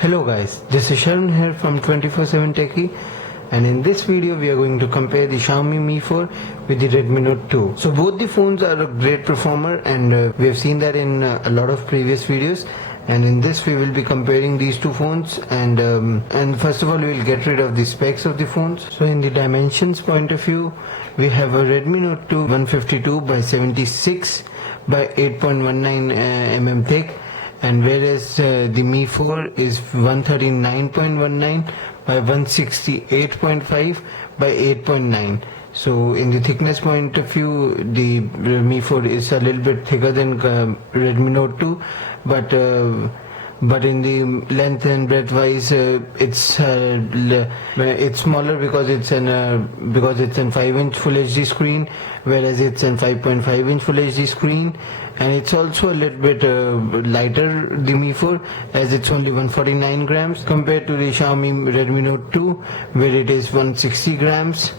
Hello guys, this is Sharon here from 24/7 Techie, and in this video we are going to compare the Xiaomi Mi 4 with the Redmi Note 2. So both the phones are a great performer, and we have seen that in a lot of previous videos, and in this we will be comparing these two phones, and first of all we will get rid of the specs of the phones. So in the dimensions point of view, we have a Redmi Note 2 152 by 76 by 8.19 mm thick, and whereas the Mi 4 is 139.19 by 168.5 by 8.9. So in the thickness point of view, the Mi 4 is a little bit thicker than Redmi Note 2, but in the length and breadth wise, it's smaller because it's an 5-inch Full HD screen, whereas it's an 5.5-inch Full HD screen, and it's also a little bit lighter, the Mi 4, as it's only 149 grams compared to the Xiaomi Redmi Note 2, where it is 160 grams.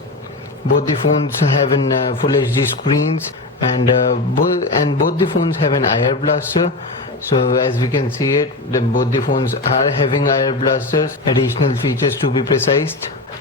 Both the phones have an Full HD screens, and both the phones have an IR blaster. So as we can see it, both the phones are having IR blasters, additional features to be precise.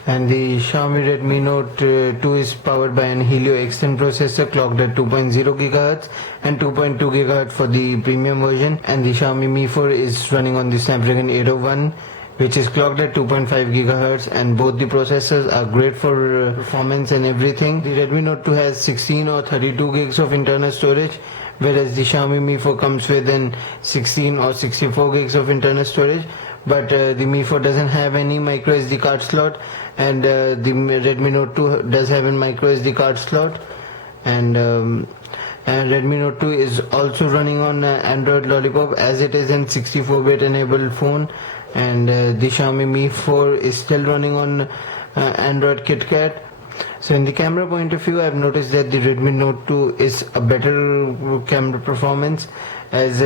And the Xiaomi Redmi Note 2 is powered by an Helio X10 processor clocked at 2.0 GHz and 2.2 GHz for the premium version, and the Xiaomi Mi 4 is running on the Snapdragon 801, which is clocked at 2.5 GHz, and both the processors are great for performance and everything. The Redmi Note 2 has 16 or 32 gigs of internal storage, whereas the Xiaomi Mi 4 comes with an 16 or 64 gigs of internal storage, but the Mi 4 doesn't have any micro SD card slot, and the Redmi Note 2 does have a micro SD card slot, and Redmi Note 2 is also running on Android Lollipop, as it is an 64-bit enabled phone, and the Xiaomi Mi 4 is still running on Android KitKat. So in the camera point of view, I have noticed that the Redmi Note 2 is a better camera performance, as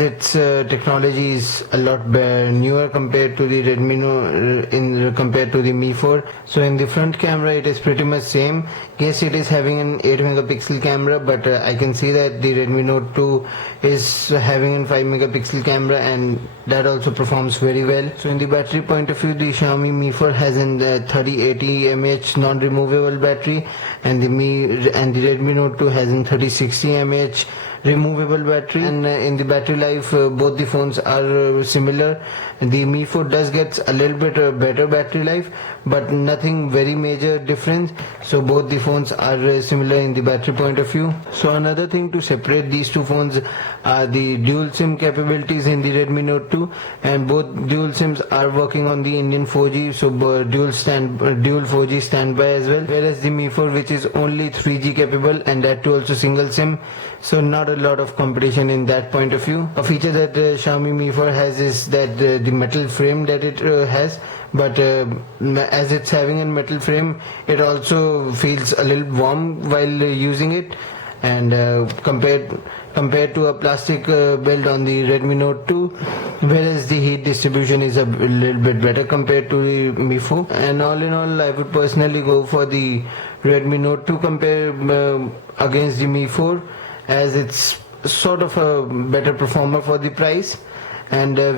its technology is a lot newer compared to the Redmi Note compared to the Mi 4. So in the front camera it is pretty much same. Yes, it is having an 8 megapixel camera, but I can see that the Redmi Note 2 is having a 5 megapixel camera, and that also performs very well. So in the battery point of view, the Xiaomi Mi 4 has an 3080 mAh non-removable battery, and the Redmi Note 2 has an 3060 mAh removable battery, and in the battery life both the phones are similar. The Mi 4 does get a little bit better battery life, but nothing very major difference, so both the phones are similar in the battery point of view. So another thing to separate these two phones are the dual SIM capabilities in the Redmi Note 2, and both dual SIMs are working on the Indian 4G, so dual 4G standby as well, whereas the Mi 4, which is only 3G capable, and that too also single SIM, so not a lot of competition in that point of view. A feature that Xiaomi Mi 4 has is that the metal frame that it has, but as it's having a metal frame, it also feels a little warm while using it, and compared to a plastic build on the Redmi Note 2, whereas the heat distribution is a little bit better compared to the Mi 4. And all in all, I would personally go for the Redmi Note 2 against the Mi 4, as it's sort of a better performer for the price, and as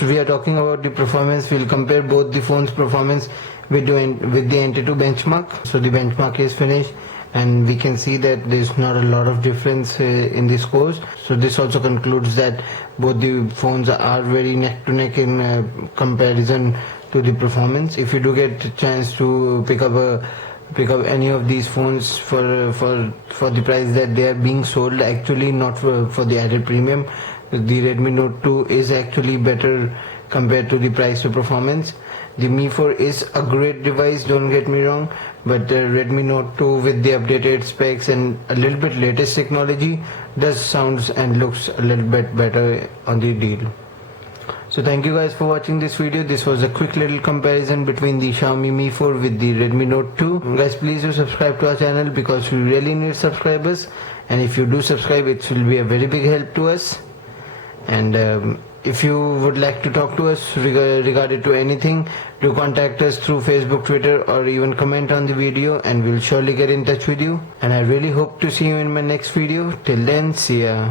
we are talking about the performance, we'll compare both the phones' performance with the NT2 benchmark. So the benchmark is finished, and we can see that there's not a lot of difference in the scores. So this also concludes that both the phones are very neck to neck in comparison to the performance. If you do get a chance to pick up any of these phones for the price that they are being sold, actually not for the added premium, the Redmi Note 2 is actually better compared to the price to performance. The Mi 4 is a great device, don't get me wrong, but the Redmi Note 2 with the updated specs and a little bit latest technology does sounds and looks a little bit better on the deal. So thank you guys for watching this video. This was a quick little comparison between the Xiaomi Mi 4 with the Redmi Note 2. Guys, please do subscribe to our channel, because we really need subscribers, and if you do subscribe, it will be a very big help to us. And if you would like to talk to us regarding to anything, do contact us through Facebook, Twitter, or even comment on the video, and we'll surely get in touch with you. And I really hope to see you in my next video. Till then, see ya.